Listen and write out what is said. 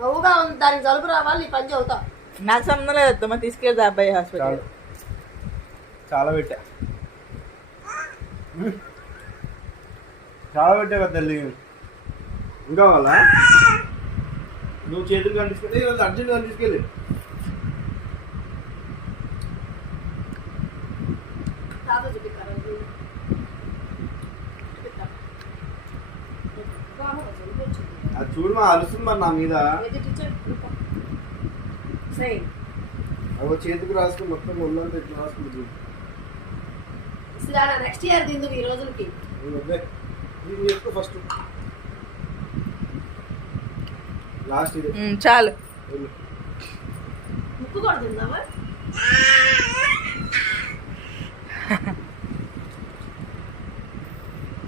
నవ్వుగా ఉంది, దానికి జలుబు రావాలి, పని చదువుతా. నాకు సంబంధం లేదు అత్తమ్మ, తీసుకెళ్తా అబ్బాయి హాస్పిటల్. చాలా పెట్టా, చాలా పెట్టా కదా తల్లి. ఇంకా వాళ్ళ నువ్వు చేతులు కనిపిస్తే అర్జెంట్ అని తీసుకెళ్ళి. అది చూడు మా అరుస్తుంది మరి నా మీద. చేతికి రాసుకుని మొత్తం ఒళ్ళంతా ఎట్లా రాసుకుంటుంది. నెక్స్ట్ ఇయర్ తిందు ఈ రోజులకి. ఫస్ట్ లాస్ట్ ఇది చాలు. ముక్కు కూడా తిందామా?